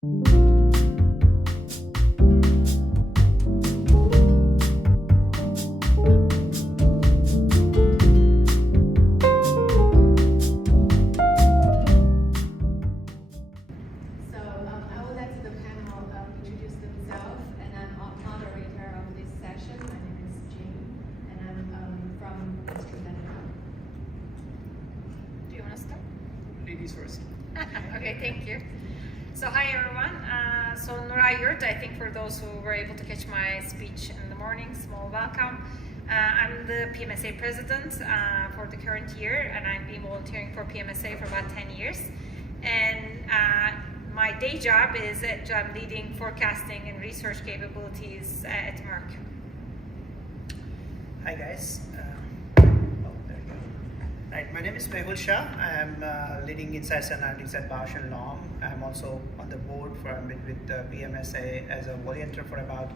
Okay, thank you. So hi everyone. So Nuray, Yurt, I think for those who were able to catch my speech in the morning, small welcome. I'm the PMSA president for the current year, and I've been volunteering for PMSA for about 10 years. And my day job is that I'm leading forecasting and research capabilities at Merck. Hi guys. Right, my name is Mehul Shah. I'm leading Insights and Analytics at Bausch and Lomb. I'm also on the board with PMSA as a volunteer for about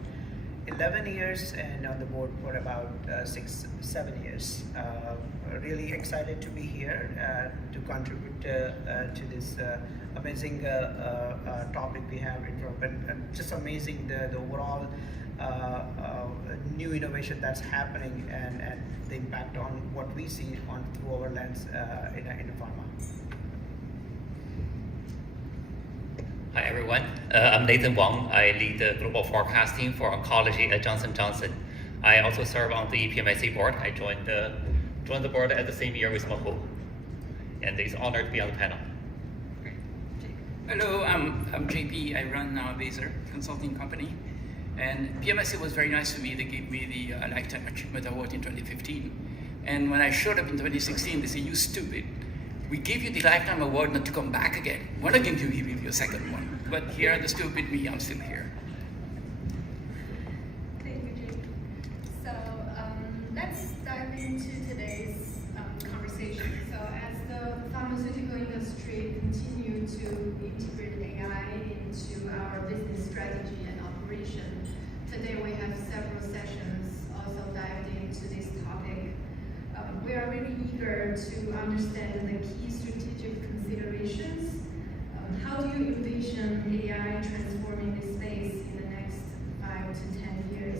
11 years and on the board for about 6-7 years. Really excited to be here to contribute to this amazing topic we have in front, and just amazing the overall new innovation that's happening and the impact on what we see through our lens in a pharma. Hi everyone, I'm Wang. I lead the global forecasting for oncology at Johnson & Johnson. I also serve on the PMSA board. I joined the board at the same year with Mehul, and it's an honor to be on the panel. Hello, I'm JP. I run Bayser consulting company. And PMSA was very nice to me. They gave me the Lifetime Achievement Award in 2015. And when I showed up in 2016, they said, "You stupid. We gave you the Lifetime Award not to come back again. We're not going to give you a second one." But here, the stupid me, I'm still here. Thank you, Jing. So let's dive into today's conversation. So as the pharmaceutical industry continue to integrate AI into our business strategy and operation, today we have several sessions also dived into this topic. We are really eager to understand the key strategic considerations. How do you envision AI transforming this space in the next 5 to 10 years?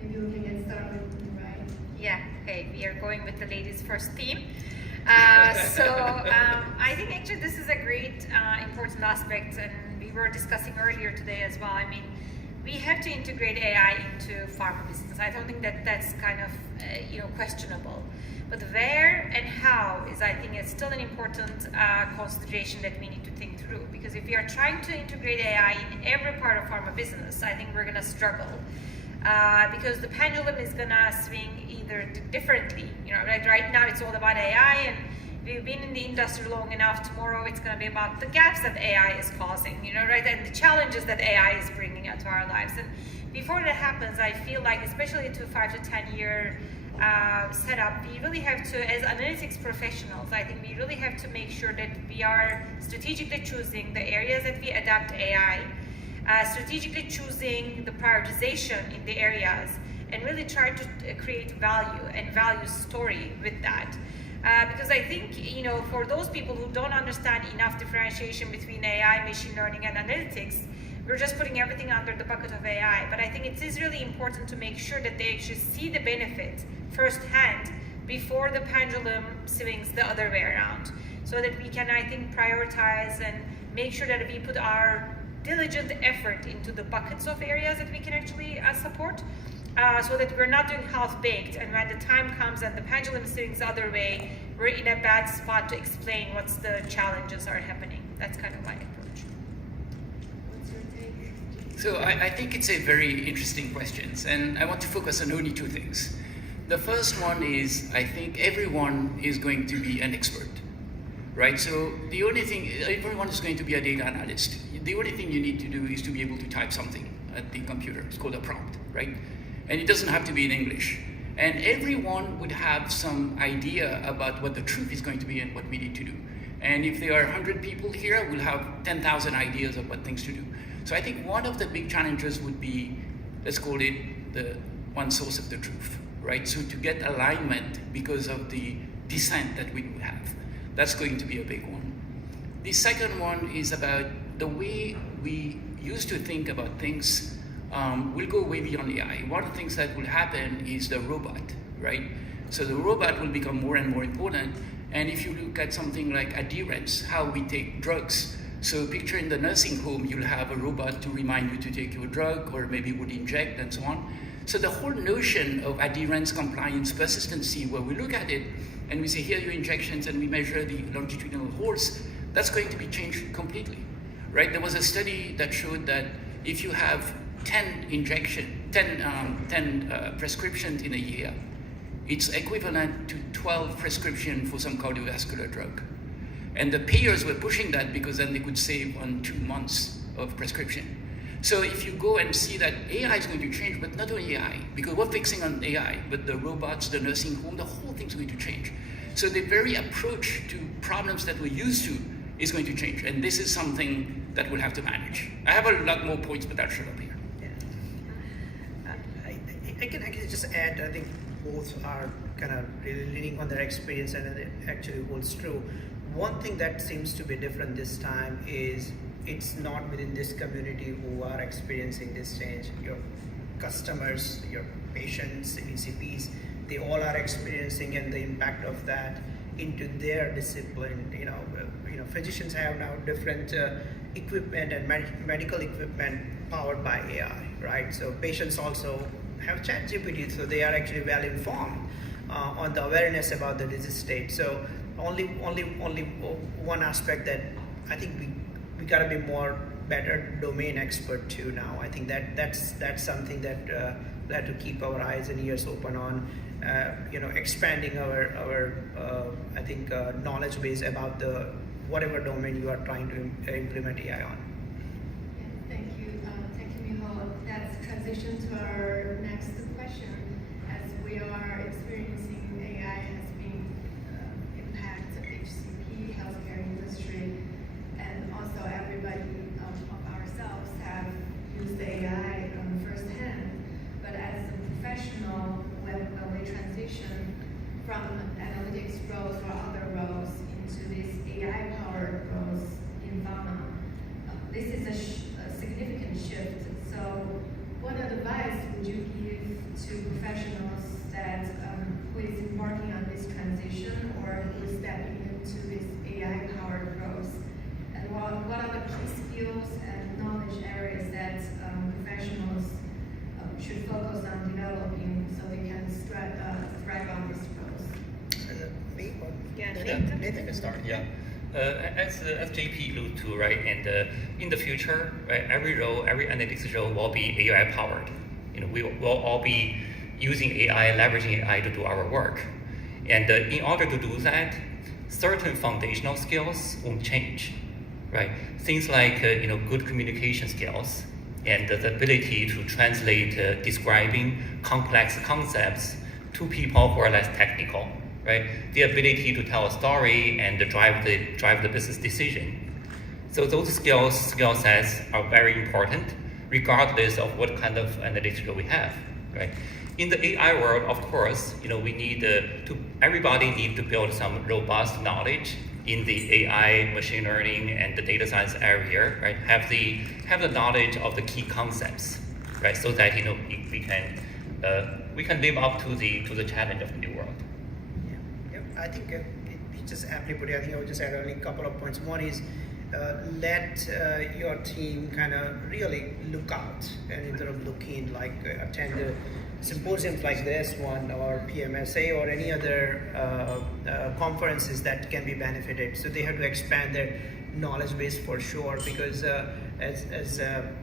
Maybe we can get started with Nuray. Yeah, okay, we are going with the ladies first theme. I think actually this is a great important aspect, and we were discussing earlier today as well. I mean, we have to integrate AI into pharma business. I don't think that that's kind of questionable. But where and how is, I think, it's still an important consideration that we need to think through. Because if we are trying to integrate AI in every part of pharma business, I think we're going to struggle. Because the pendulum is going to swing either differently. Right now it's all about AI, and we've been in the industry long enough. Tomorrow it's going to be about the gaps that AI is causing, and the challenges that AI is bringing into our lives. And before that happens, I feel like, especially to 5 to 10 year setup, we really have to, as analytics professionals, I think we really have to make sure that we are strategically choosing the areas that we adapt AI, strategically choosing the prioritization in the areas, and really try to create value and value story with that. Because I think, for those people who don't understand enough differentiation between AI, machine learning, and analytics, we're just putting everything under the bucket of AI. But I think it is really important to make sure that they actually see the benefit firsthand before the pendulum swings the other way around, so that we can, I think, prioritize and make sure that we put our diligent effort into the buckets of areas that we can actually support, so that we're not doing half-baked, and when the time comes and the pendulum swings the other way, we're in a bad spot to explain what's the challenges are happening. That's kind of my approach. What's your take? So I think it's a very interesting question, and I want to focus on only two things. The first one is, I think everyone is going to be an expert, right? So the only thing, everyone is going to be a data analyst. The only thing you need to do is to be able to type something at the computer. It's called a prompt, right? And it doesn't have to be in English. And everyone would have some idea about what the truth is going to be and what we need to do. And if there are 100 people here, we'll have 10,000 ideas of what things to do. So I think one of the big challenges would be, let's call it the one source of the truth, right? So to get alignment because of the dissent that we would have, that's going to be a big one. The second one is about the way we used to think about things will go way beyond AI. One of the things that will happen is the robot, right? So the robot will become more and more important. And if you look at something like adherence, how we take drugs. So picture in the nursing home, you'll have a robot to remind you to take your drug, or maybe would inject and so on. So the whole notion of adherence, compliance, persistency, where we look at it and we say, here are your injections, and we measure the longitudinal holds, that's going to be changed completely, right? There was a study that showed that if you have 10 prescriptions in a year, it's equivalent to 12 prescriptions for some cardiovascular drug. And the payers were pushing that because then they could save on 2 months of prescription. So if you go and see that AI is going to change, but not only AI, because we're fixing on AI, but the robots, the nursing home, the whole thing's going to change. So the very approach to problems that we're used to is going to change. And this is something that we'll have to manage. I have a lot more points, but I'll shut up here. Yeah. I can just add, I think both are kind of really leaning on their experience, and it actually holds true. One thing that seems to be different this time is it's not within this community who are experiencing this change. Your customers, your patients, ECPs, they all are experiencing and the impact of that into their discipline. Physicians have now different equipment and medical equipment powered by AI, right? So patients also have ChatGPT, so they are actually well informed on the awareness about the disease state. So only one aspect that I think we gotta be better domain expert too now. I think that's something that we have to keep our eyes and ears open on. Expanding our I think knowledge base about the whatever domain you are trying to implement AI on. Thank you, Mehul. Let's transition to our next question. As we are experiencing AI has been impact HCP, healthcare industry, and also everybody of ourselves have used AI firsthand. But as a professional, when we transition from analytics roles or other roles into this AI-powered roles in pharma, this is a significant shift. So what advice would you give to professionals that who is embarking on this transition or who is stepping into this AI-powered roles? And what are the key skills and knowledge areas that professionals should focus on developing so they can thrive on these roles? Nathan can start. Yeah. As JP alluded to, right, and in the future, right, every role, every analytics role will be AI powered. We will all be using AI, leveraging AI to do our work. And in order to do that, certain foundational skills won't change, right? Things like good communication skills and the ability to translate describing complex concepts to people who are less technical. Right? The ability to tell a story and drive the business decision. So those skill sets are very important, regardless of what kind of analytics we have. Right? In the AI world, of course, we need everybody need to build some robust knowledge in the AI, machine learning, and the data science area. Right? Have the knowledge of the key concepts, right? So that we can live up to the challenge of the new world. I think it just aptly put it. I think I would just add only a couple of points. One is let your team kind of really look out and instead of looking, like attend symposiums like this one or PMSA or any other conferences that can be benefited. So they have to expand their knowledge base for sure, because as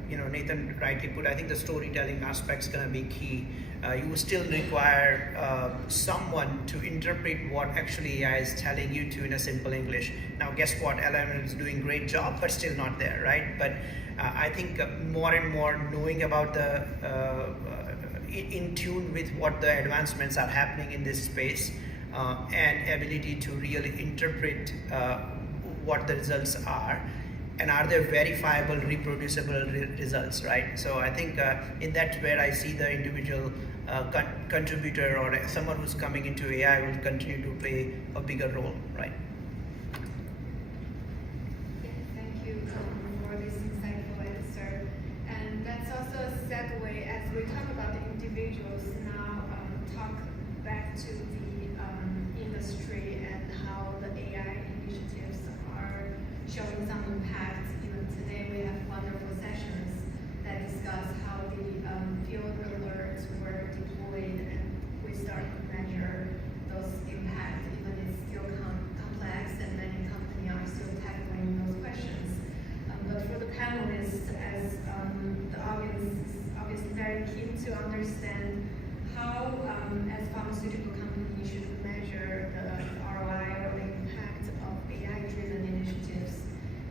Nathan rightly put, I think the storytelling aspect is going to be key. You will still require someone to interpret what actually AI is telling you to in a simple English. Now, guess what? LLM is doing a great job, but still not there, right? But I think more and more knowing about the in tune with what the advancements are happening in this space and ability to really interpret what the results are. And are they verifiable, reproducible results, right? So I think in that where I see the individual contributor or someone who's coming into AI will continue to play a bigger role, right? Yeah, thank you for this a segue as we talk about the individuals now, talk back to the industry and how the AI initiatives are showing some impact. Even today we have wonderful sessions that discuss how the field alerts were deployed and we start to measure those impacts, even it's still complex and many companies are still tackling those questions. But for the panelists, as the audience is obviously very keen to understand how, as pharmaceutical companies, should measure the ROI or the impact of AI-driven initiatives.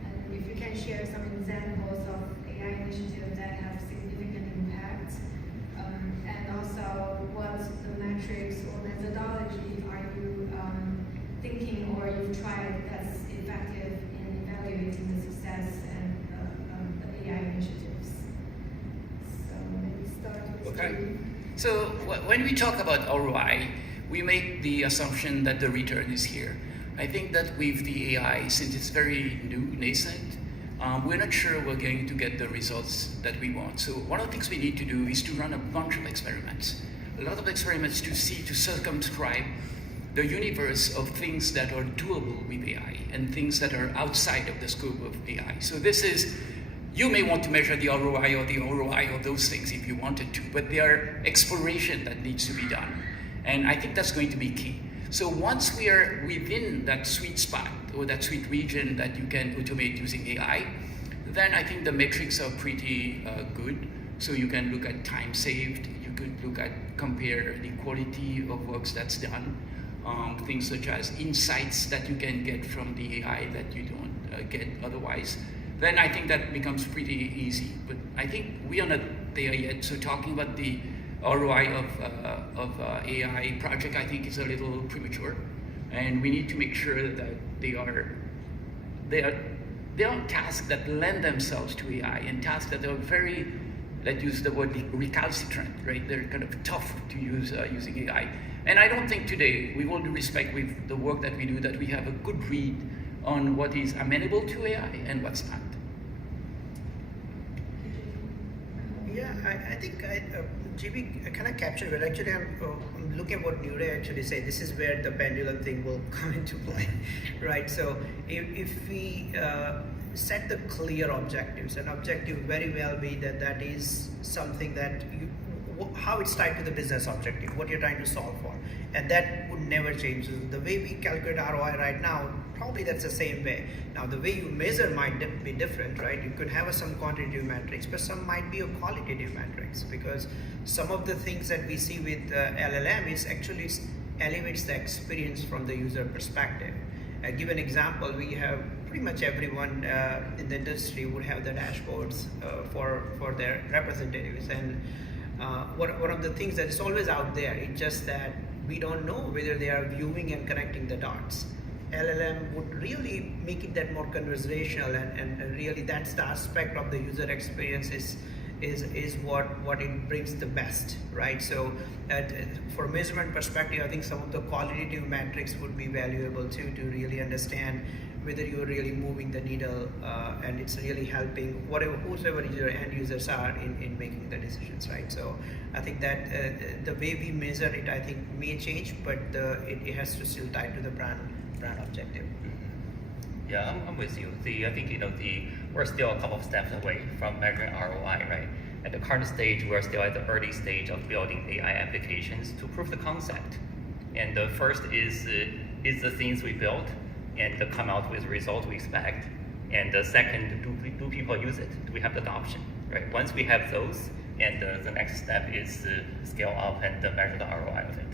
And if you can share some examples of AI initiatives that have significant impact, and also what the metrics or methodology are you thinking or you've tried that's effective in evaluating the success and the AI initiatives. So maybe start with Okay. Jing. So when we talk about ROI, we make the assumption that the return is here. I think that with the AI, since it's very new, nascent, we're not sure we're going to get the results that we want. So one of the things we need to do is to run a bunch of experiments. A lot of experiments to circumscribe the universe of things that are doable with AI and things that are outside of the scope of AI. So this is, you may want to measure the ROI or the ROI of those things if you wanted to, but there are exploration that needs to be done. And I think that's going to be key. So once we are within that sweet spot or that sweet region that you can automate using AI, then I think the metrics are pretty good. So you can look at time saved, you could look at compare the quality of works that's done, things such as insights that you can get from the AI that you don't get otherwise. Then I think that becomes pretty easy. But I think we are not there yet. So talking about the ROI of AI project, I think is a little premature, and we need to make sure that they are tasks that lend themselves to AI and tasks that are very, let's use the word recalcitrant, right? They're kind of tough to use using AI. And I don't think today, with all due respect with the work that we do, that we have a good read on what is amenable to AI and what's not. Yeah, I think GB kind of captured it. Actually, I'm looking at what Nuray actually said. This is where the pendulum thing will come into play, right? So if we set the clear objectives, an objective very well be that is something that how it's tied to the business objective, what you're trying to solve for, and that would never change. The way we calculate ROI right now, probably that's the same way. Now the way you measure might be different, right? You could have some quantitative metrics, but some might be a qualitative metrics, because some of the things that we see with LLM is actually elevates the experience from the user perspective. Give an example, we have pretty much everyone in the industry would have the dashboards for their representatives, and one of the things that is always out there, it's just that we don't know whether they are viewing and connecting the dots. LLM would really make it that more conversational, and really that's the aspect of the user experience is what it brings the best, right? So for measurement perspective, I think some of the qualitative metrics would be valuable too, to really understand whether you're really moving the needle and it's really helping whoever your end users are in making the decisions, right? So I think that the way we measure it, I think may change, but it has to still tie to the brand objective. Yeah, I'm with you. I think we're still a couple of steps away from measuring ROI, right? At the current stage, we're still at the early stage of building AI applications to prove the concept. And the first is the things we built and to come out with the results we expect. And the second, do people use it? Do we have the adoption, right? Once we have those, and the next step is to scale up and measure the ROI of it.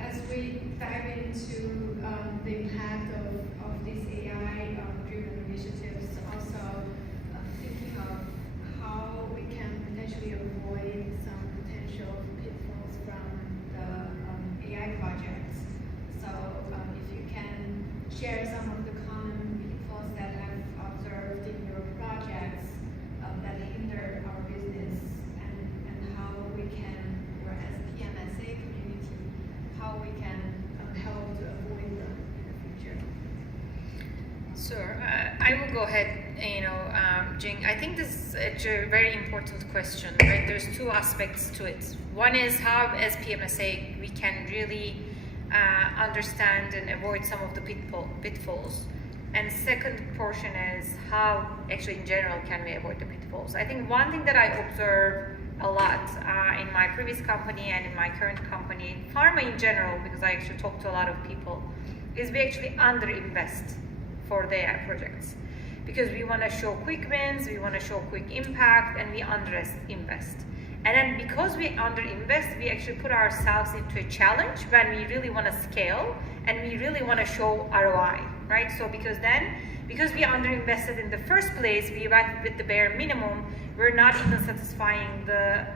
As we dive into the impact of these AI-driven initiatives, also thinking of how we can potentially avoid some potential pitfalls from the AI projects. So if you can share some of the common pitfalls that have observed in your projects that hinder our business, and how we can, or as a PMSA community, how we can help to avoid them in the future. Sure. I will go ahead, Jing. I think this is a very important question, right? There's two aspects to it. One is how, as PMSA, we can really understand and avoid some of the pitfalls. And second portion is how, actually, in general, can we avoid the pitfalls. I think one thing that I observe a lot in my previous company and in my current company, pharma in general, because I actually talk to a lot of people, is we actually underinvest for the AI projects. Because we want to show quick wins, we want to show quick impact, and we underinvest. And then because we underinvest, we actually put ourselves into a challenge when we really want to scale and we really want to show ROI, right? So because we underinvested in the first place, we went with the bare minimum, we're not even satisfying the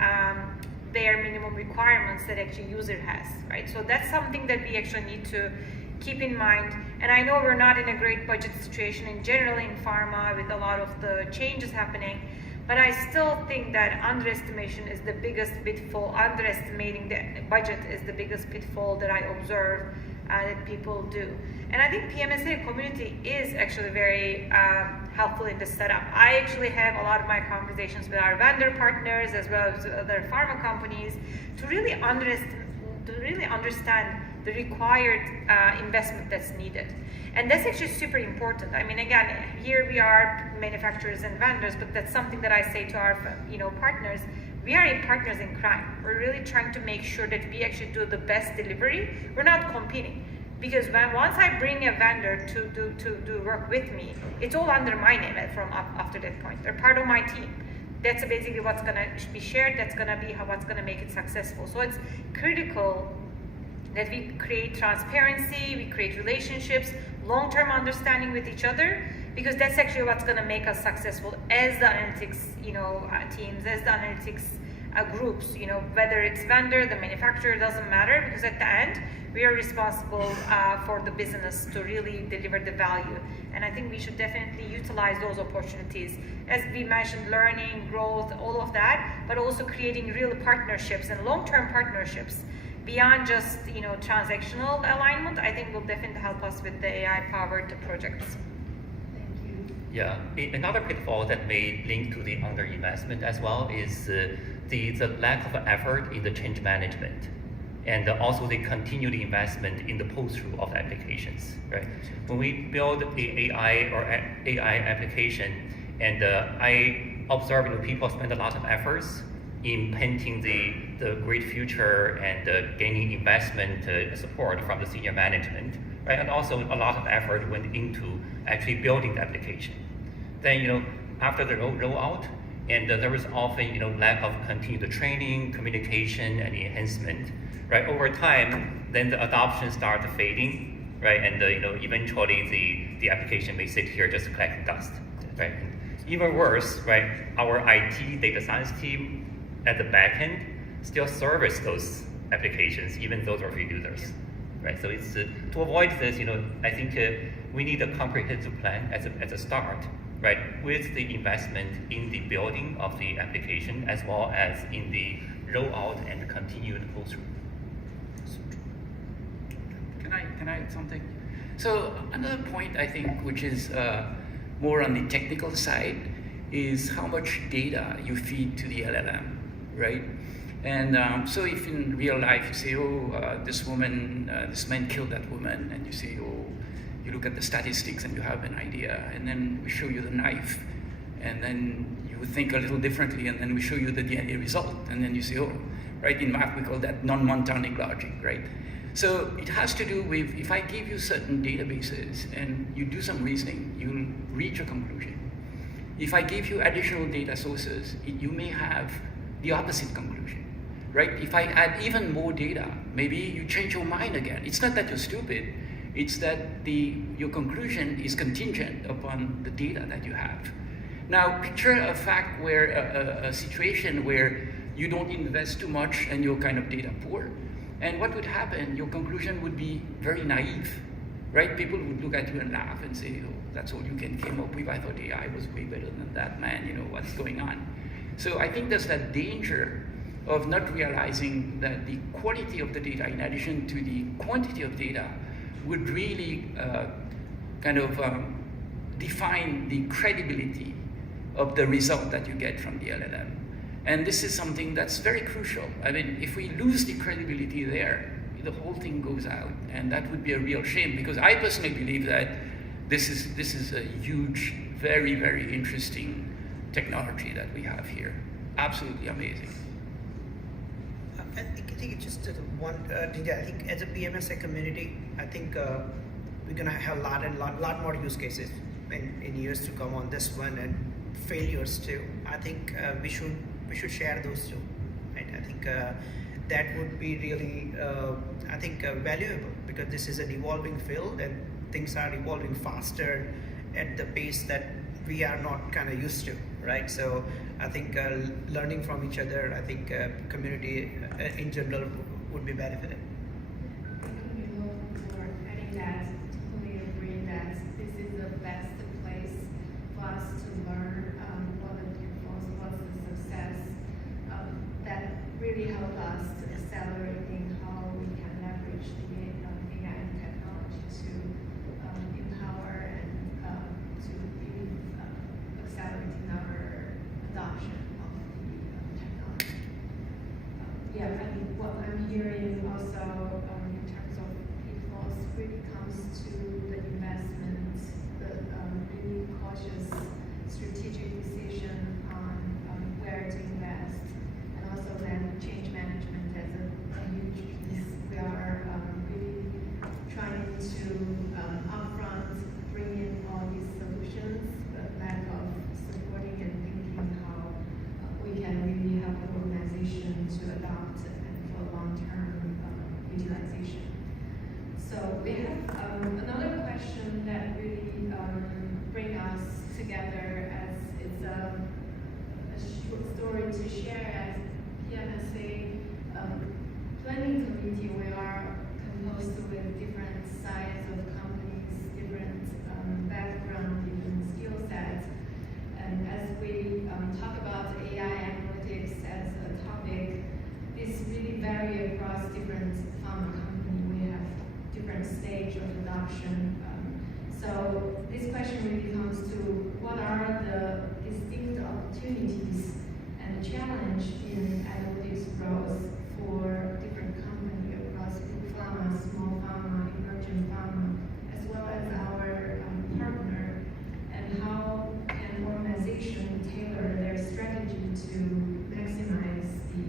bare minimum requirements that actually user has, right? So that's something that we actually need to keep in mind. And I know we're not in a great budget situation in general in pharma with a lot of the changes happening, but I still think that underestimation is the biggest pitfall. Underestimating the budget is the biggest pitfall that I observe that people do. And I think PMSA community is actually very helpful in this setup. I actually have a lot of my conversations with our vendor partners as well as other pharma companies to really understand the required investment that's needed. And that's actually super important. I mean, again, here we are manufacturers and vendors, but that's something that I say to our partners. We are partners in crime. We're really trying to make sure that we actually do the best delivery. We're not competing. Because once I bring a vendor to do work with me, it's all under my name from after that point. They're part of my team. That's basically what's going to be shared. That's going to be what's going to make it successful. So it's critical that we create transparency, we create relationships, long-term understanding with each other, because that's actually what's going to make us successful as the analytics, teams, as the analytics groups. Whether it's vendor, the manufacturer, doesn't matter, because at the end we are responsible for the business to really deliver the value. And I think we should definitely utilize those opportunities, as we mentioned, learning, growth, all of that, but also creating real partnerships and long-term partnerships beyond just transactional alignment. I think will definitely help us with the AI-powered projects. Thank you. Yeah, another pitfall that may link to the underinvestment as well is the lack of effort in the change management, and also the continued investment in the pull-through of applications. Right? When we build the AI application, and I observe people spend a lot of efforts in painting the great future and gaining investment support from the senior management, right? And also a lot of effort went into actually building the application. Then after the rollout, and there was often lack of continued training, communication, and enhancement, right? Over time, then the adoption started fading, right? And eventually the application may sit here just collecting dust, right? And even worse, right? Our IT data science team at the back end still service those applications, even though they're free users, right? So it's to avoid this, I think we need a comprehensive plan at the start, right? With the investment in the building of the application as well as in the rollout and continued pull-through. Can I add something? So another point I think, which is more on the technical side, is how much data you feed to the LLM. Right? And so if in real life you say, this man killed that woman, and you say, you look at the statistics and you have an idea, and then we show you the knife, and then you would think a little differently, and then we show you the DNA result, and then you say, right? In math we call that non-Montanic logic, right? So it has to do with, if I give you certain databases and you do some reasoning, you'll reach a conclusion. If I give you additional data sources, you may have the opposite conclusion, right? If I add even more data, maybe you change your mind again. It's not that you're stupid, it's that your conclusion is contingent upon the data that you have. Now, picture a situation where you don't invest too much and you're kind of data poor. And what would happen? Your conclusion would be very naive, right? People would look at you and laugh and say, that's all you came up with. I thought AI was way better than that, man, what's going on? So I think there's that danger of not realizing that the quality of the data, in addition to the quantity of data, would really define the credibility of the result that you get from the LLM. And this is something that's very crucial. I mean, if we lose the credibility there, the whole thing goes out, and that would be a real shame, because I personally believe that this is a huge, very, very interesting technology that we have here. Absolutely amazing. I think it's just one. I think as a PMSA community, I think we're gonna have a lot more use cases in years to come on this one, and failures too. I think we should share those too. Right? I think that would be really valuable, because this is an evolving field and things are evolving faster at the pace that we are not kind of used to, right? So I think learning from each other, I think community in general would be benefited. For adding that, totally agree that this is the best place for us to learn what the pitfalls, what's the success that really help us to accelerating how we can leverage the AI technology to empower and to really accelerating our adoption of the technology. Yeah, I mean, what I'm hearing also in terms of pitfalls really comes to the investment, the really cautious strategic decision on where to invest, and also then change management as a huge piece. We are really trying to upfront bring in all these solutions, but lack of supporting and thinking how we can really help the organization to adopt and for long-term utilization. So we have another question that really bring us together, as it's a short story to share. As PMSA planning committee, we are composed with different size of companies, different background, different skill sets. And as we talk about AI analytics as a topic, this really vary across different pharma companies. We have different stage of adoption. So this question really comes to what are the distinct opportunities and challenge in analytics growth for different companies across big pharma, small pharma, emerging pharma, as well as our partner, and how can organization tailor their strategy to maximize the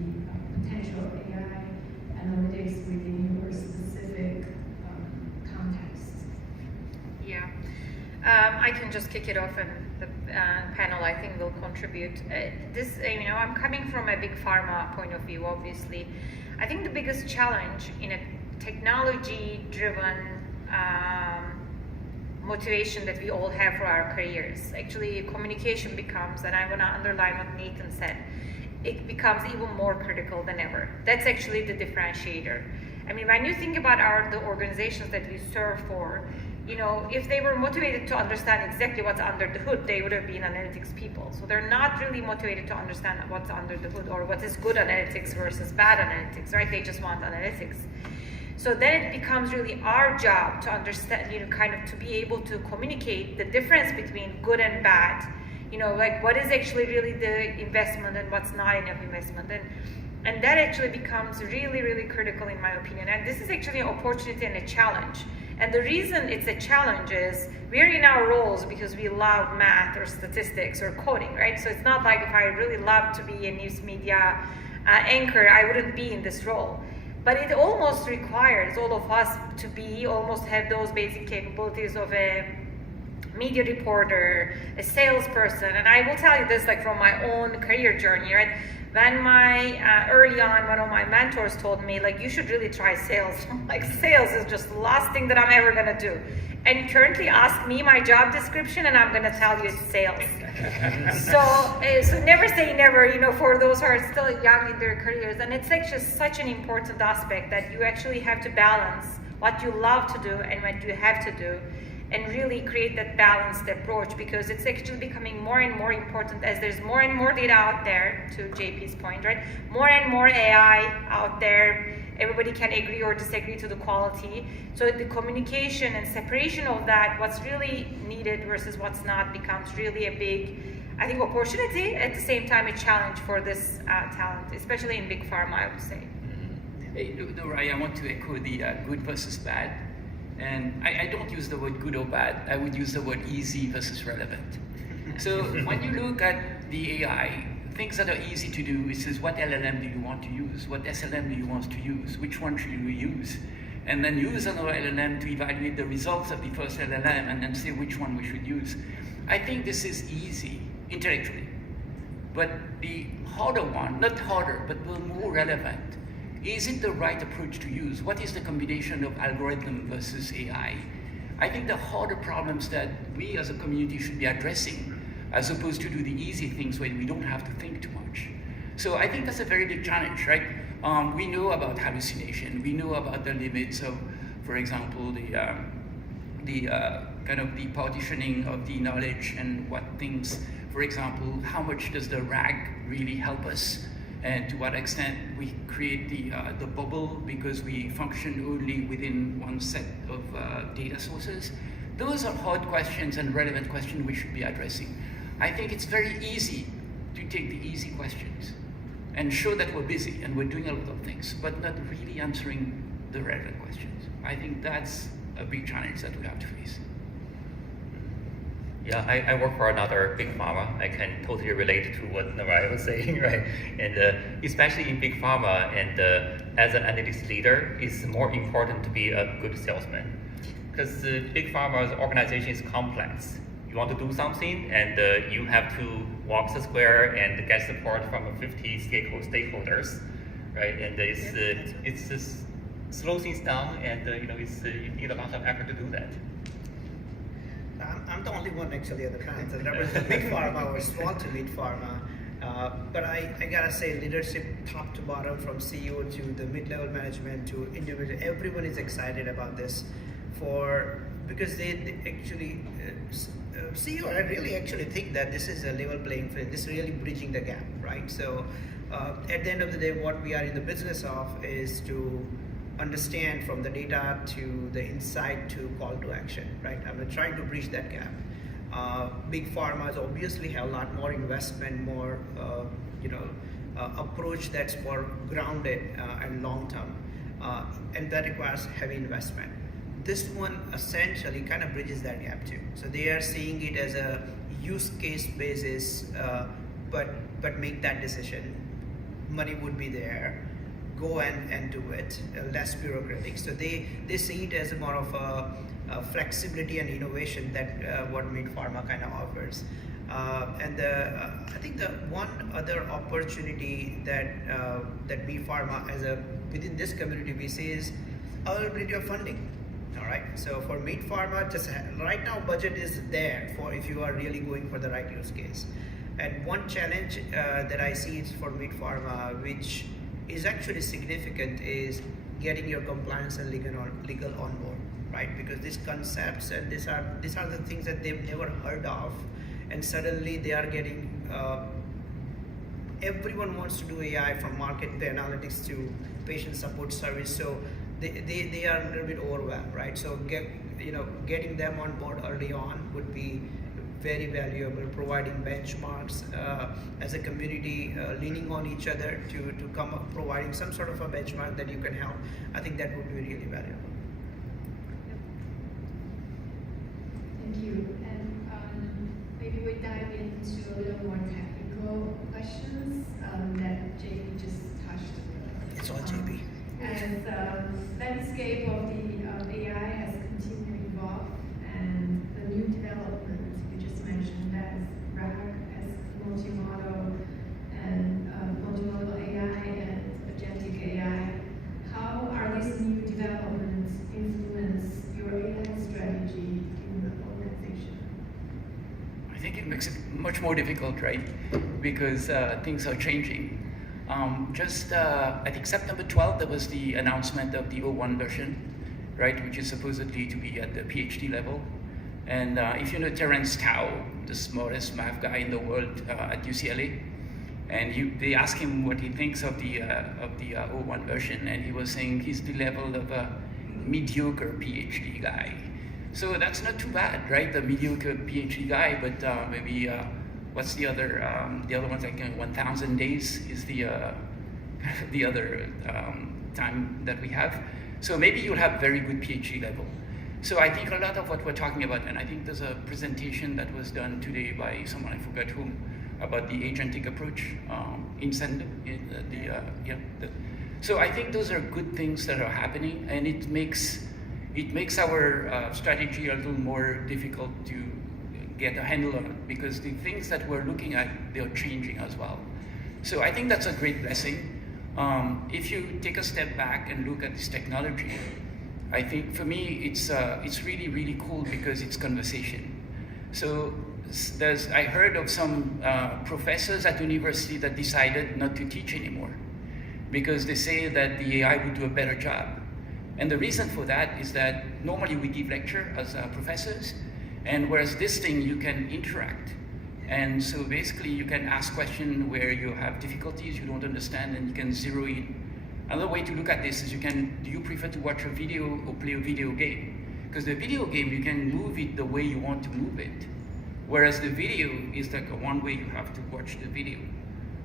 potential of AI analytics within your specific context. Yeah, I can just kick it off, and the panel I think will contribute. I'm coming from a big pharma point of view, obviously. I think the biggest challenge in a technology-driven motivation that we all have for our careers, actually communication becomes, and I want to underline what Nathan said, it becomes even more critical than ever. That's actually the differentiator. I mean, when you think about the organizations that we serve for, if they were motivated to understand exactly what's under the hood, they would have been analytics people. So they're not really motivated to understand what's under the hood or what is good analytics versus bad analytics, right? They just want analytics. So then it becomes really our job to understand, kind of to be able to communicate the difference between good and bad. Like what is actually really the investment and what's not enough investment. And that actually becomes really, really critical in my opinion. And this is actually an opportunity and a challenge. And the reason it's a challenge is we're in our roles because we love math or statistics or coding, right? So it's not like if I really love to be a news media anchor, I wouldn't be in this role. But it almost requires all of us to almost have those basic capabilities of a media reporter, a salesperson. And I will tell you this like from my own career journey, right? When early on, one of my mentors told me, like, you should really try sales. I'm like, sales is just the last thing that I'm ever gonna do. And currently ask me my job description and I'm gonna tell you it's sales. So never say never, for those who are still young in their careers. And it's actually such an important aspect that you actually have to balance what you love to do and what you have to do, and really create that balanced approach, because it's actually becoming more and more important as there's more and more data out there, to JP's point, right? More and more AI out there, everybody can agree or disagree to the quality. So the communication and separation of that, what's really needed versus what's not, becomes really a big, I think, opportunity. At the same time, a challenge for this talent, especially in big pharma, I would say. Hey, Nuray, I want to echo the good versus bad. And I don't use the word good or bad. I would use the word easy versus relevant. So when you look at the AI, things that are easy to do, it says what LLM do you want to use? What SLM do you want to use? Which one should we use? And then use another LLM to evaluate the results of the first LLM and then say which one we should use. I think this is easy, intellectually. But the harder one, not harder, but the more relevant, is it the right approach to use? What is the combination of algorithm versus AI? I think the harder problems that we as a community should be addressing, as opposed to do the easy things where we don't have to think too much. So I think that's a very big challenge, right? We know about hallucination. We know about the limits of, for example, the kind of the partitioning of the knowledge and what things, for example, how much does the RAG really help us? And to what extent we create the bubble because we function only within one set of data sources. Those are hard questions and relevant questions we should be addressing. I think it's very easy to take the easy questions and show that we're busy and we're doing a lot of things, but not really answering the relevant questions. I think that's a big challenge that we have to face. Yeah, I work for another big pharma. I can totally relate to what Nuray was saying, right? And especially in big pharma, and as an analytics leader, it's more important to be a good salesman. Because big pharma's organization is complex. You want to do something, and you have to walk the square and get support from 50 stakeholders, right? And it's just slow things down, and you need a lot of effort to do that. I'm the only one actually at the client that represents big pharma or small to mid pharma. But I gotta say, leadership top to bottom, from CEO to the mid-level management to individual, everyone is excited about this because they actually, CEO, I really actually think that this is a level playing field. This is really bridging the gap, right? So at the end of the day, what we are in the business of is to understand from the data to the insight to call to action, right? I'm trying to bridge that gap. Big pharmas obviously have a lot more investment, more approach that's more grounded and long term, and that requires heavy investment. This one essentially kind of bridges that gap too. So they are seeing it as a use case basis, but make that decision. Money would be there. Go and do it, less bureaucratic. So they see it as more of a flexibility and innovation that what mid pharma kind of offers. And I think the one other opportunity that big pharma within this community we see is availability of funding. All right. So for mid pharma, just right now budget is there for if you are really going for the right use case. And one challenge that I see is for mid pharma, which is actually significant, is getting your compliance and legal on board, right? Because these concepts and these are the things that they've never heard of, and suddenly they are getting. Everyone wants to do AI, from market to analytics to patient support service, so they are a little bit overwhelmed, right? So getting them on board early on would be very valuable, providing benchmarks as a community, leaning on each other to come up, providing some sort of a benchmark that you can help. I think that would be really valuable. Thank you. And maybe we dive into a little more technical questions that JB just touched. It's all JB. As the landscape of the AI has continued to evolve, and the new development mentioned as RAG, as multimodal and multimodal AI and agentic AI. How are these new developments influence your AI strategy in the organization? I think it makes it much more difficult, right? Because things are changing. I think September 12th, there was the announcement of the 01 version, right? Which is supposedly to be at the PhD level. And if you know Terence Tao, the smartest math guy in the world at UCLA, And they asked him what he thinks of the 01 version, and he was saying he's the level of a mediocre PhD guy. So that's not too bad, right? The mediocre PhD guy, but maybe what's the other one's like 1,000 days is the other time that we have. So maybe you'll have very good PhD level. So I think a lot of what we're talking about, and I think there's a presentation that was done today by someone, I forgot whom, about the agentic approach, INSEAD. So I think those are good things that are happening, and it makes our strategy a little more difficult to get a handle on it, because the things that we're looking at, they're changing as well. So I think that's a great blessing. If you take a step back and look at this technology, I think for me it's really, really cool because it's conversation. So I heard of some professors at university that decided not to teach anymore because they say that the AI would do a better job. And the reason for that is that normally we give lecture as professors, and whereas this thing you can interact. And so basically you can ask questions where you have difficulties, you don't understand, and you can zero in. Another way to look at this is do you prefer to watch a video or play a video game? Because the video game, you can move it the way you want to move it. Whereas the video is like one way you have to watch the video,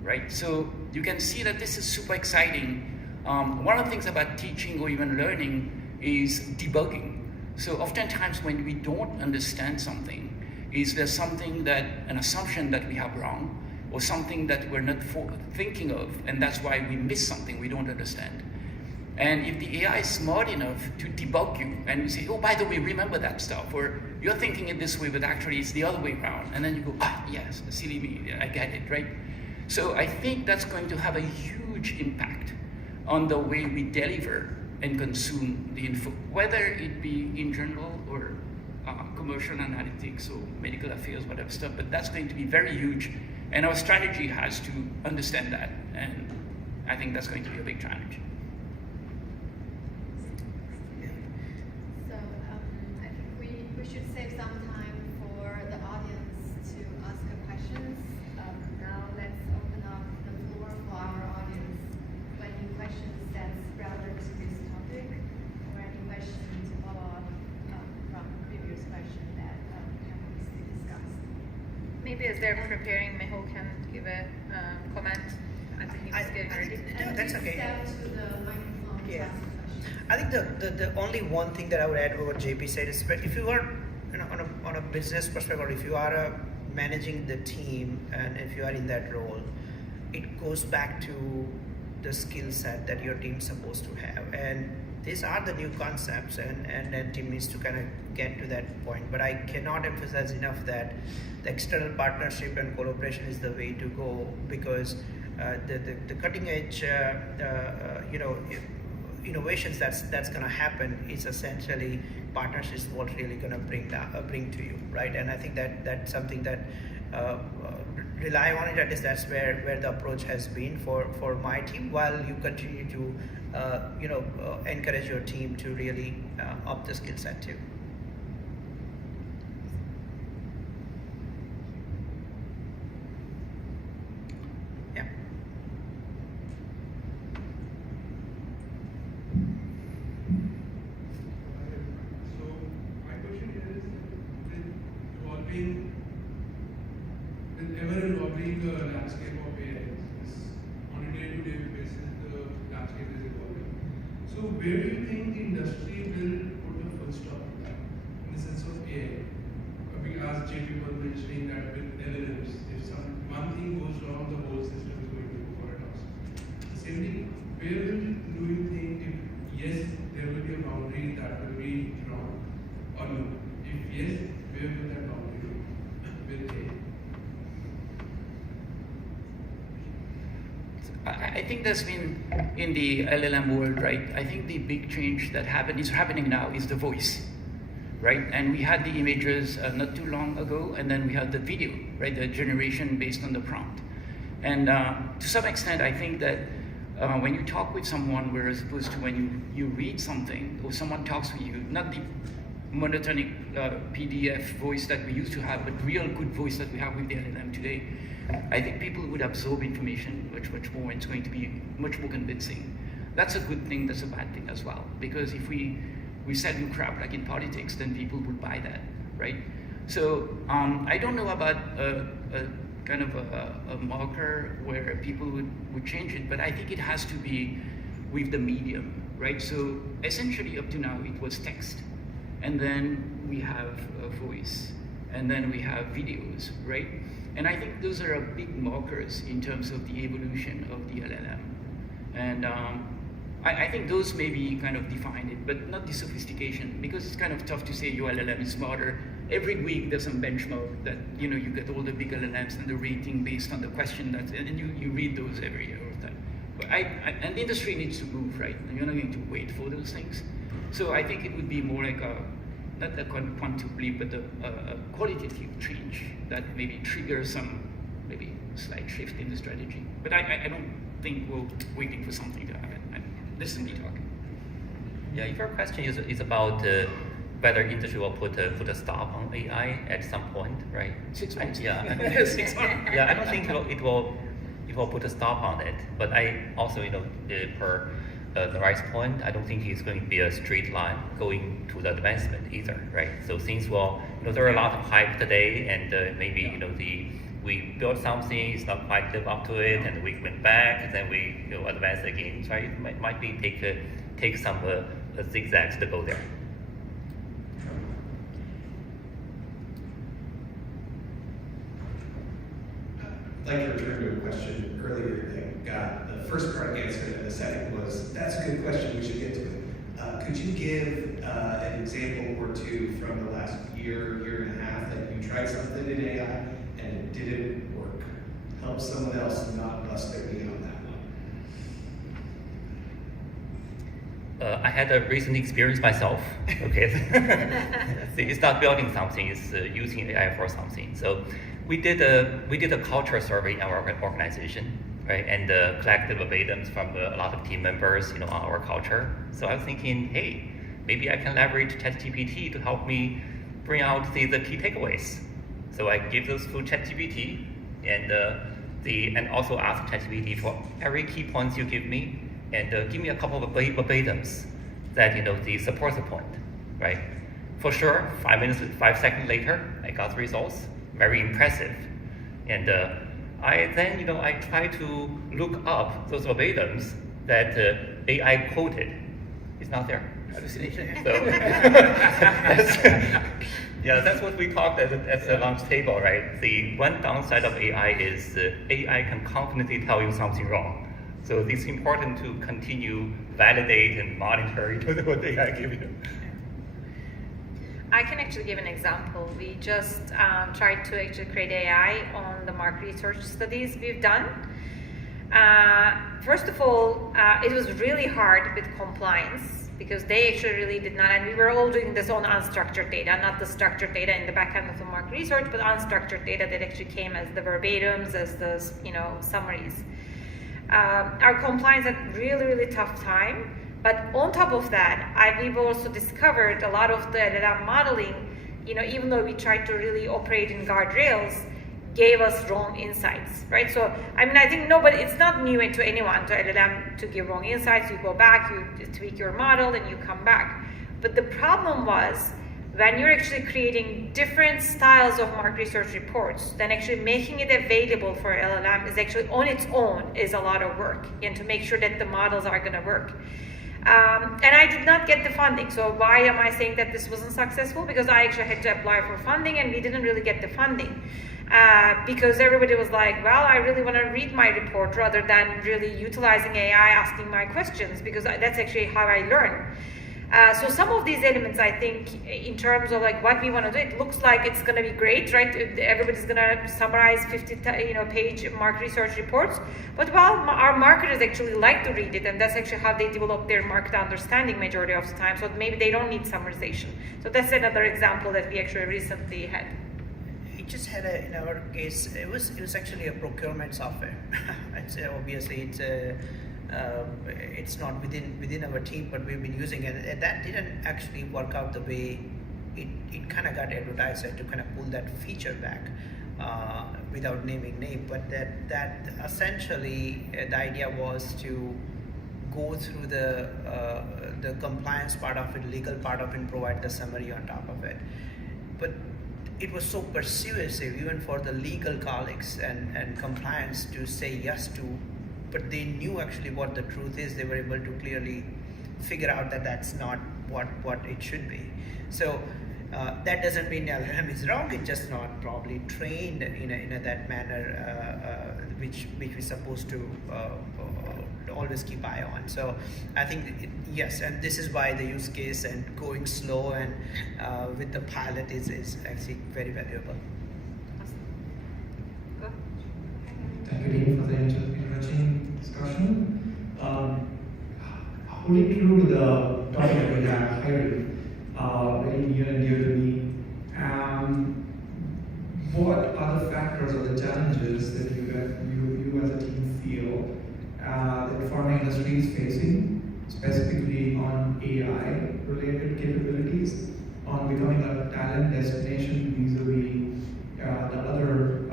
right? So you can see that this is super exciting. One of the things about teaching or even learning is debugging. So oftentimes when we don't understand something, there's something an assumption that we have wrong, or something that we're not thinking of, and that's why we miss something we don't understand. And if the AI is smart enough to debug you, and we say, oh, by the way, remember that stuff, or you're thinking it this way, but actually it's the other way around, and then you go, yes, silly me, I get it, right? So I think that's going to have a huge impact on the way we deliver and consume the info, whether it be in general or commercial analytics or medical affairs, whatever stuff, but that's going to be very huge. And our strategy has to understand that. And I think that's going to be a big challenge. So I think we should save some time for the audience to ask questions. Now let's open up the floor for our audience for any questions that's relevant to this topic, or any questions to follow up from previous question that we discussed. Maybe as they're preparing, Mehul can give a comment. I think he was getting ready. No, that's okay. Step to the microphone to Yeah. ask the question. I think the only one thing that I would add to what JP said is, if you are on a business perspective, or if you are managing the team, and if you are in that role, it goes back to the skill set that your team's supposed to have. And these are the new concepts, and team needs to kind of get to that point. But I cannot emphasize enough that the external partnership and collaboration is the way to go, because the cutting edge innovations that's going to happen is essentially partnerships what really going to bring to you, right? And I think that's something that rely on it. At least that's where the approach has been for my team, while you continue to encourage your team to really up the skill set too. Yeah. So my question here is, with ever-evolving landscape of AI, on a day-to-day basis, the landscape is evolving. So where do you think the industry will put a full stop to that, in the sense of AI? As JP was mentioning that with LLMs, if one thing goes wrong, the whole system is going to go for a toss. The same thing, where do you think, if yes, there will be a boundary that will be drawn, or no? If yes, where will that boundary go with AI? I think there's been, in the LLM world, right, I think the big change that is happening now is the voice, right? And we had the images not too long ago, and then we had the video, right, the generation based on the prompt. And to some extent, I think that when you talk with someone, whereas opposed to when you read something, or someone talks with you, not the monotonic PDF voice that we used to have, but real good voice that we have with the LLM today, I think people would absorb information much more, and it's going to be much more convincing. That's a good thing, that's a bad thing as well, because if we sell you crap like in politics, then people will buy that, right? So I don't know about a kind of a marker where people would change it, but I think it has to be with the medium, right? So essentially up to now it was text, and then we have a voice, and then we have videos, right? And I think those are big markers in terms of the evolution of the LLM. And I think those maybe kind of define it, but not the sophistication, because it's kind of tough to say your LLM is smarter. Every week there's some benchmark that, you know, you get all the big LLMs and the rating based on the question and then you read those every year or time. But and the industry needs to move, right? And you're not going to wait for those things. So I think it would be more like not a quantum leap, but a qualitative change that maybe triggers some maybe slight shift in the strategy. But I don't think we're waiting for something to happen. This is me talking. Yeah, if your question is about whether industry will put a stop on AI at some point, right? 6 months. Yeah. 6 months. Yeah, I don't think it will put a stop on it. But I also, per Nuray's point, I don't think it's going to be a straight line going to the advancement either, right? So things will, there are a lot of hype today, and maybe we built something, it's not quite live up to it, and we went back, and then we advance again. Right? It might be take some zigzags to go there. I'd like to return to a question earlier that got the first part answered, and the second was, that's a good question, we should get to it. Could you give an example or two from the last year and a half that you tried something in AI and it didn't work? Help someone else not bust their knee on that one. I had a recent experience myself. Okay, See, it's not building something; it's using AI for something. So we did a culture survey in our organization, right, and collected verbatims from a lot of team members, on our culture. So I was thinking, hey, maybe I can leverage ChatGPT to help me bring out the key takeaways. So I give those to ChatGPT, and also ask ChatGPT for every key points you give me, and give me a couple of verbatims that the support the point, right? For sure, 5 seconds later, I got the results. Very impressive, and I then I try to look up those verbatims that AI quoted. It's not there. Hallucination. So that's what we talked at the lunch table, right? The one downside of AI is AI can confidently tell you something wrong. So it's important to continue validate and monitor what AI gives you. I can actually give an example. We just tried to actually create AI on the market research studies we've done. First of all, it was really hard with compliance because they actually really did not, and we were all doing this on unstructured data, not the structured data in the back end of the market research, but unstructured data that actually came as the verbatims, as the summaries. Our compliance had really tough time. But on top of that, we've also discovered a lot of the LLM modeling, even though we tried to really operate in guardrails, gave us wrong insights, right? So, I think it's not new to anyone to LLM to give wrong insights. You go back, you tweak your model, and you come back. But the problem was, when you're actually creating different styles of market research reports, then actually making it available for LLM is actually on its own is a lot of work, and to make sure that the models are gonna work. And I did not get the funding. So why am I saying that this wasn't successful? Because I actually had to apply for funding, and we didn't really get the funding. Because everybody was like, well, I really want to read my report rather than really utilizing AI, asking my questions, because that's actually how I learn. So some of these elements, I think, in terms of what we want to do, it looks like it's going to be great, right? Everybody's going to summarize 50-page market research reports. But our marketers actually like to read it, and that's actually how they develop their market understanding majority of the time. So maybe they don't need summarization. So that's another example that we actually recently had. We just had in our case, it was actually a procurement software. Obviously it's not within our team, but we've been using it, and that didn't actually work out the way it kind of got advertised to kind of pull that feature back without naming name, but that essentially the idea was to go through the compliance part of it, legal part of it, and provide the summary on top of it. But it was so persuasive even for the legal colleagues and compliance to say yes to, but they knew actually what the truth is. They were able to clearly figure out that that's not what it should be. So that doesn't mean LLM is wrong. It's just not probably trained in that manner, which we're supposed to always keep eye on. So I think yes, and this is why the use case and going slow and with the pilot is actually very valuable. Thank you, Dean, for the enriching discussion. Holding true to the topic that we have hiring, very near and dear to me. What are the factors or the challenges that you as a team feel that pharma industry is facing, specifically on AI-related capabilities, on becoming a talent destination vis-a-vis the other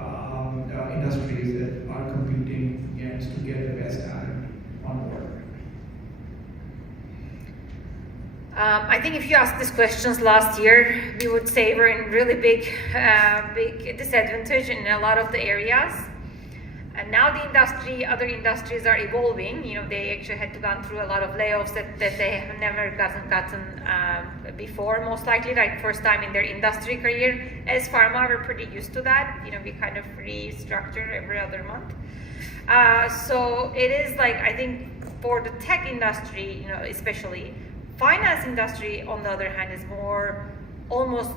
industries that are competing against to get the best talent on board? I think if you asked these questions last year, we would say we're in really big disadvantage in a lot of the areas. And now the other industries are evolving. They actually had to go through a lot of layoffs that they have never gotten before, most likely, like first time in their industry career. As pharma, we're pretty used to that. We kind of restructure every other month. So it is like, I think for the tech industry, especially, finance industry, on the other hand, is almost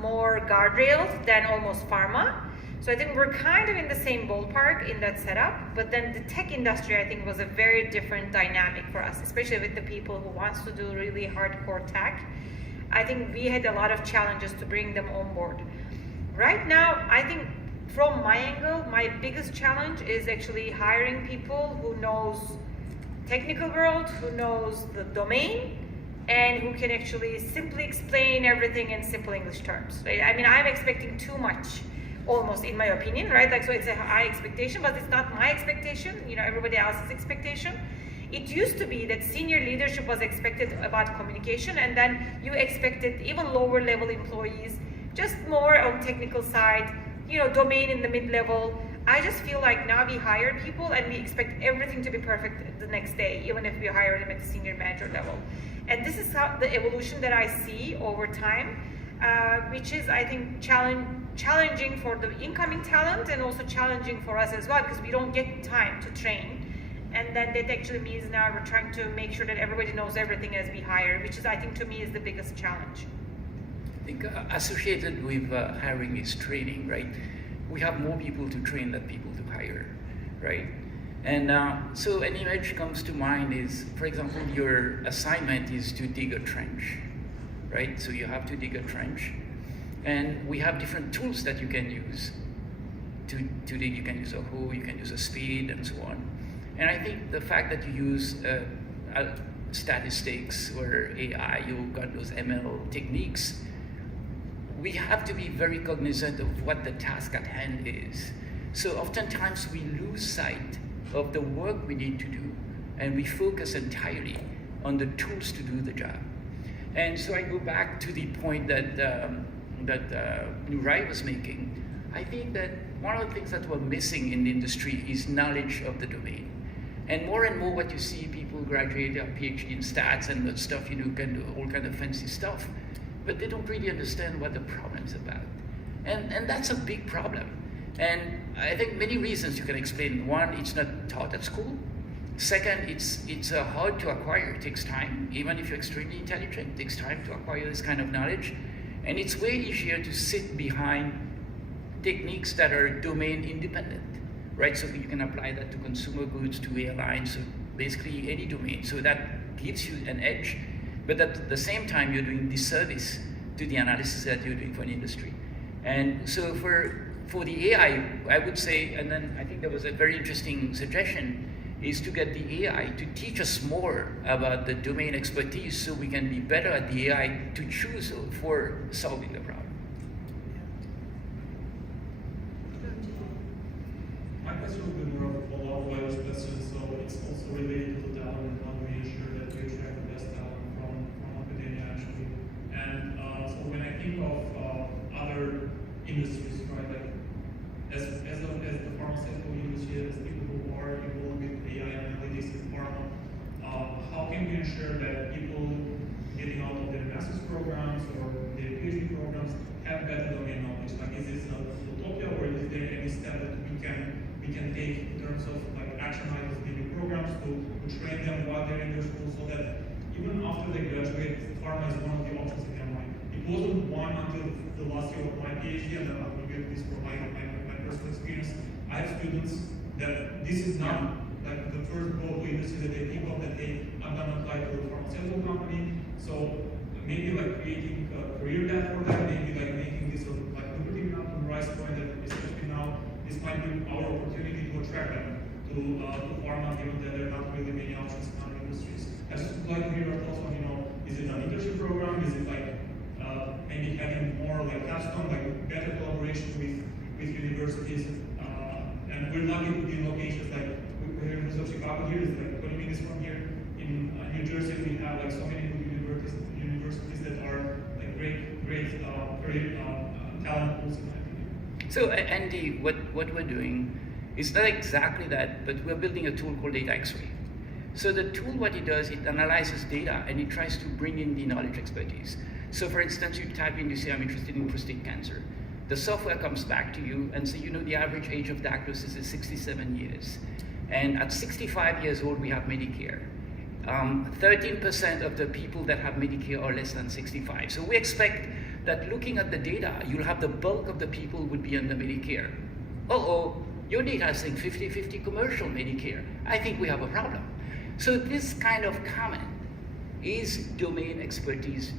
more guardrailed than almost pharma. So I think we're kind of in the same ballpark in that setup, but then the tech industry, I think, was a very different dynamic for us, especially with the people who wants to do really hardcore tech. I think we had a lot of challenges to bring them on board. Right now, I think from my angle, my biggest challenge is actually hiring people who knows technical world, who knows the domain, and who can actually simply explain everything in simple English terms. Right? I mean, I'm expecting too much, almost, in my opinion, right? Like, so it's a high expectation, but it's not my expectation, everybody else's expectation. It used to be that senior leadership was expected about communication, and then you expected even lower level employees, just more on technical side, domain in the mid-level. I just feel like now we hire people and we expect everything to be perfect the next day, even if we hire them at the senior manager level. And this is how the evolution that I see over time, which is, I think, challenging for the incoming talent and also challenging for us as well, because we don't get time to train. And then that actually means now we're trying to make sure that everybody knows everything as we hire, which is, I think, to me, is the biggest challenge. I think associated with hiring is training, right? We have more people to train than people to hire, right? And so an image comes to mind is, for example, your assignment is to dig a trench, right? So you have to dig a trench, and we have different tools that you can use to dig. You can use a hoe, you can use a spade, and so on. And I think the fact that you use statistics or AI, you've got those ML techniques, we have to be very cognizant of what the task at hand is. So oftentimes we lose sight of the work we need to do, and we focus entirely on the tools to do the job. And so I go back to the point that Nuray was making. I think that one of the things that we're missing in the industry is knowledge of the domain. And more what you see, people graduate a PhD in stats and that stuff, can do all kind of fancy stuff, but they don't really understand what the problem's about. And that's a big problem. And I think many reasons you can explain. One, it's not taught at school. Second, it's hard to acquire. It takes time. Even if you're extremely intelligent, it takes time to acquire this kind of knowledge. And it's way easier to sit behind techniques that are domain independent, right? So you can apply that to consumer goods, to airlines, so basically any domain. So that gives you an edge. But at the same time, you're doing disservice to the analysis that you're doing for an industry. And so for the AI, I would say, and then I think there was a very interesting suggestion, is to get the AI to teach us more about the domain expertise so we can be better at the AI to choose for solving the problem. My question would be more of a follow-up Laura's question, so it's also related to talent and how we ensure that we attract the best talent from academia actually. And so when I think of other industries, right, like as the pharmaceutical industry, as people who are involved with AI analytics in pharma, how can we ensure that people getting out of their master's programs or their PhD programs have better domain knowledge? Like, is this a utopia, or is there any step that we can take in terms of like action items, maybe programs to train them while they're in their school, so that even after they graduate, pharma is one of the options in their mind. It wasn't one until the last year of my PhD, and then I will give this for my personal experience. I have students that this is not like the first go-to industry that they think of, that hey, I'm gonna apply to a pharmaceutical company. So maybe like creating a career path for them, maybe like making this like lucrative enough to rise point that especially now this might be our opportunity to attract them to pharma, given that there are not really many options in other industries. I just would like to hear your thoughts on, is it an internship program? Is it like maybe having more like capstone, like better collaboration with universities? And we're lucky to be in locations like University of Chicago here, is like 20 minutes from here. In New Jersey, we have like so many good universities that are like great career talent pools in my opinion. So Andy, what we're doing is not exactly that, but we're building a tool called Data X-ray. So the tool, what it does, it analyzes data and it tries to bring in the knowledge expertise. So for instance, you type in, you say, I'm interested in prostate cancer. The software comes back to you and says, the average age of diagnosis is 67 years. And at 65 years old, we have Medicare. 13% of the people that have Medicare are less than 65. So we expect that looking at the data, you'll have the bulk of the people would be under Medicare. Your data is saying 50-50 commercial Medicare. I think we have a problem. So this kind of comment is domain expertise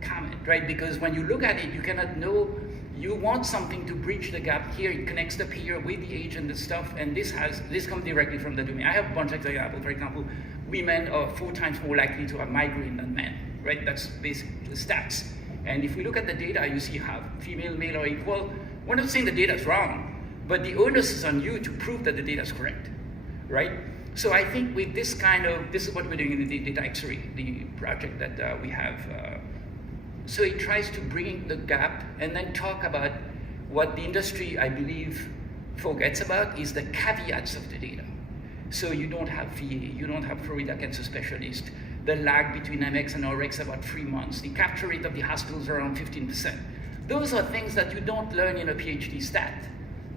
comment, right? Because when you look at it, you cannot know, you want something to bridge the gap here. It connects the peer with the age and the stuff, and this comes directly from the domain. I have a bunch of examples. For example, women are 4 times more likely to have migraine than men, right? That's basically the stats. And if we look at the data, you see how female, male are equal. We're not saying the data is wrong, but the onus is on you to prove that the data is correct, right? So I think with this is what we're doing in the Data X-ray, the project that we have. So it tries to bring in the gap and then talk about what the industry, I believe, forgets about is the caveats of the data. So you don't have VA, you don't have Florida cancer specialist. The lag between MX and RX about 3 months. The capture rate of the hospitals are around 15%. Those are things that you don't learn in a PhD stat.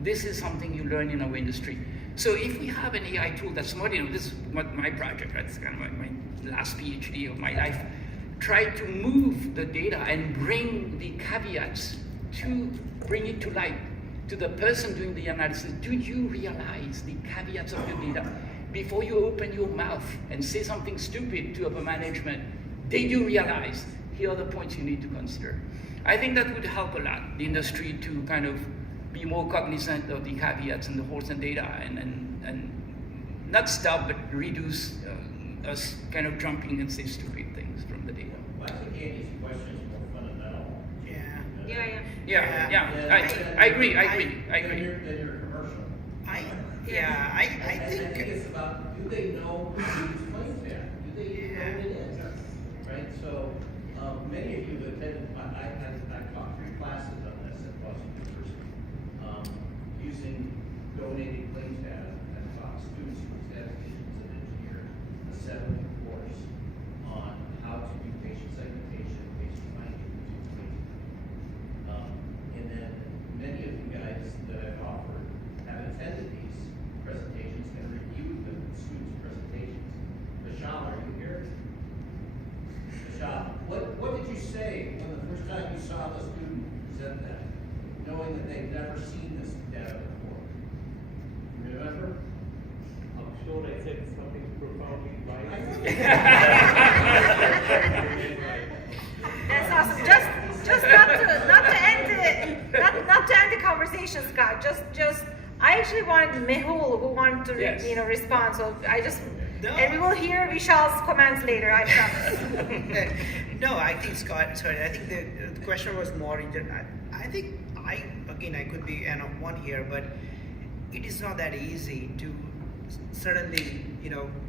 This is something you learn in our industry. So if we have an AI tool that's more, this is what my project, right? It's kind of my last PhD of my life. Try to move the data and bring the caveats bring it to light to the person doing the analysis. Do you realize the caveats of your data? Before you open your mouth and say something stupid to upper management, did you realize here are the points you need to consider? I think that would help a lot, the industry to kind of be more cognizant of the caveats and the holes in data and not stop, but reduce us kind of jumping and say stupid things from the data. Well, I think Andy's question is more fundamental. I agree. Than your commercial. I I think think it's about, do they know who these claims are? Do they know what it is? Right? So many of you have attended, I've taught 3 classes on this at Boston University, using donated claims data, and taught students who were statisticians and engineers a 7-week course on how to do patient segmentation, patient finding, and then many of you guys that I've offered have attended these presentations and reviewed the students' presentations. Shah, are you here? Shah, what did you say when the first time you saw the student present that, knowing that they've never seen this data before? Remember? I'm sure I said something profoundly right. That's awesome. Just not to end the conversation, Scott. Just I actually wanted Mehul who wanted to Yes. respond. So I just No. and we will hear Vishal's comments later. I promise. No, I think Scott. Sorry, I think the question was more in general. I think I could be one here, but it is not that easy to suddenly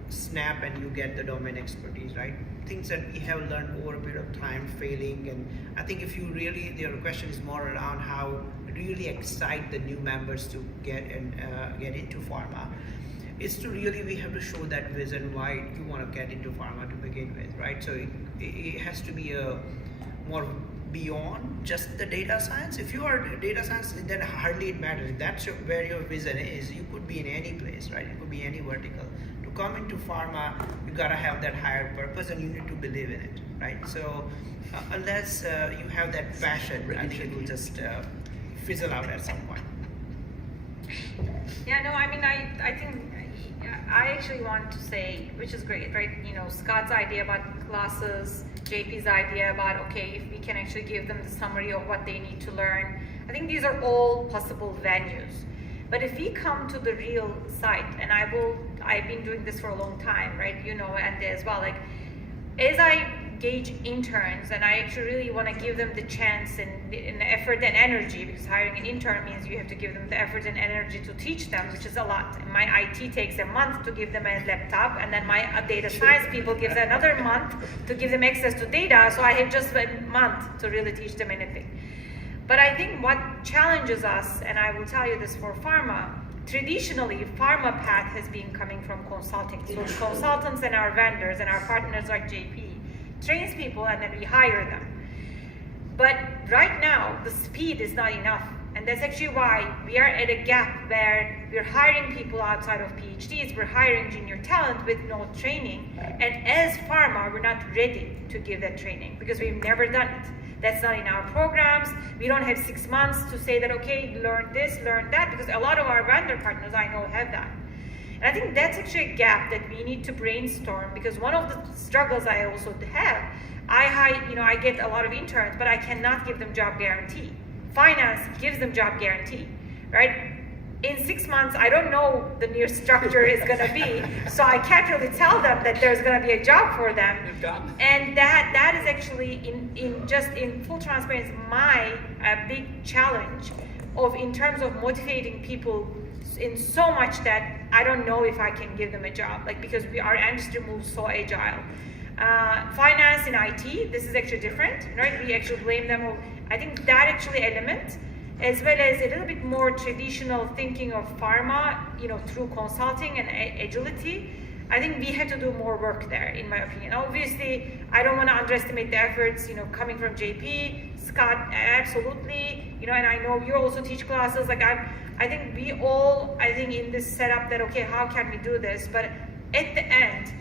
snap and you get the domain expertise, right? Things that we have learned over a period of time, failing, and I think if you really, your question is more around how really excite the new members to get into pharma. Is to really, we have to show that vision why you want to get into pharma to begin with, right? So it has to be a more beyond just the data science. If you are data science, then hardly it matters. If that's where your vision is, you could be in any place, right? It could be any vertical. To come into pharma, you gotta have that higher purpose and you need to believe in it, right? So unless you have that passion, I think it will just fizzle out at some point. Yeah, no, I mean, I think I actually want to say, which is great, right? Scott's idea about classes, JP's idea about, okay, if we can actually give them the summary of what they need to learn. I think these are all possible venues. But if we come to the real site, and I've been doing this for a long time, right? And as well, like, as I gauge interns, and I actually really want to give them the chance and effort and energy, because hiring an intern means you have to give them the effort and energy to teach them, which is a lot. And my IT takes a month to give them a laptop, and then my data science people gives another month to give them access to data, so I have just a month to really teach them anything. But I think what challenges us, and I will tell you this for pharma, traditionally, pharma path has been coming from consulting. So consultants and our vendors and our partners like JP trains people and then we hire them. But right now, the speed is not enough. And that's actually why we are at a gap where we're hiring people outside of PhDs, we're hiring junior talent with no training. And as pharma, we're not ready to give that training because we've never done it. That's not in our programs. We don't have 6 months to say that, okay, learn this, learn that, because a lot of our vendor partners I know have that. And I think that's actually a gap that we need to brainstorm, because one of the struggles I also have, I get a lot of interns, but I cannot give them job guarantee. Finance gives them job guarantee, right? In 6 months, I don't know the new structure is going to be, so I can't really tell them that there's going to be a job for them. And that is actually, in full transparency, my big challenge in terms of motivating people in so much that I don't know if I can give them a job, because our industry moves so agile. Finance and IT, this is actually different, right? We actually blame them. I think that actually element, as well as a little bit more traditional thinking of pharma, through consulting and agility, I think we have to do more work there, in my opinion. Obviously, I don't want to underestimate the efforts, coming from JP, Scott, absolutely, and I know you also teach classes. I think we all, in this setup that, okay, how can we do this? But at the end,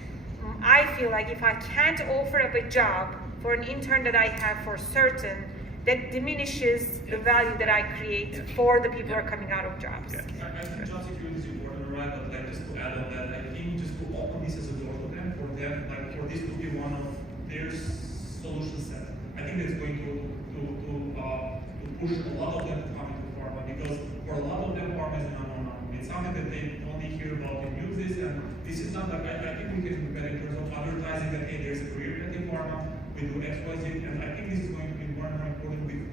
I feel like if I can't offer up a job for an intern that I have for certain, that diminishes the value that I create for the people who are coming out of jobs. I think job security is important, right? But just to add on that, I think just to open this as a door to them, for for this to be one of their solution set. I think that's going to push a lot of them to come into pharma, because for a lot of them, pharma is an unknown. It's something that they only hear about in news, and this is not I think we can do better in terms of advertising that, hey, there's a career path in pharma, we do X, Y, Z, and I think this is going to be more and more important with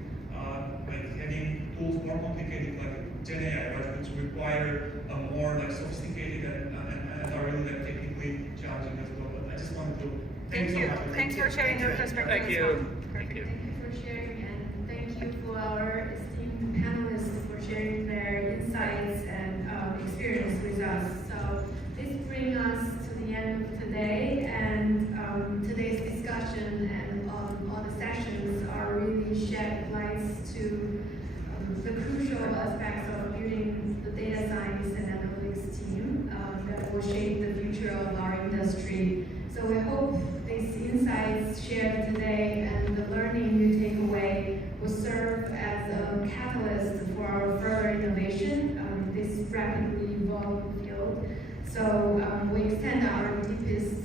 having tools more complicated like Gen AI, right, which require more sophisticated and are really technically challenging as well. But I just wanted to Thank you. Thanks for sharing your perspective. Thank you. Thank you. Thank you for sharing, and thank you for our esteemed panelists for sharing their insights and experience with us. So this brings us to the end of today, and today's discussion and all the sessions are really shed lights to the crucial aspects of building the data science and analytics team that will shape the future of our industry. So we hope these insights shared today and the learning you take away will serve as a catalyst for our further innovation in this rapidly evolving field. So we extend our deepest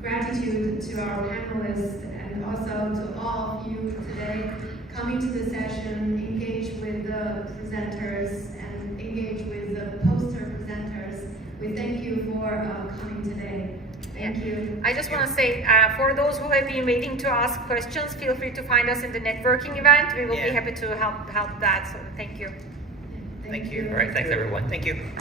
gratitude to our panelists and also to all of you today coming to the session, engage with the presenters and engage with Thank you. I just want to say, for those who have been waiting to ask questions, feel free to find us in the networking event. We will be happy to help that. So thank you. Thank you. All right, thanks everyone. Thank you.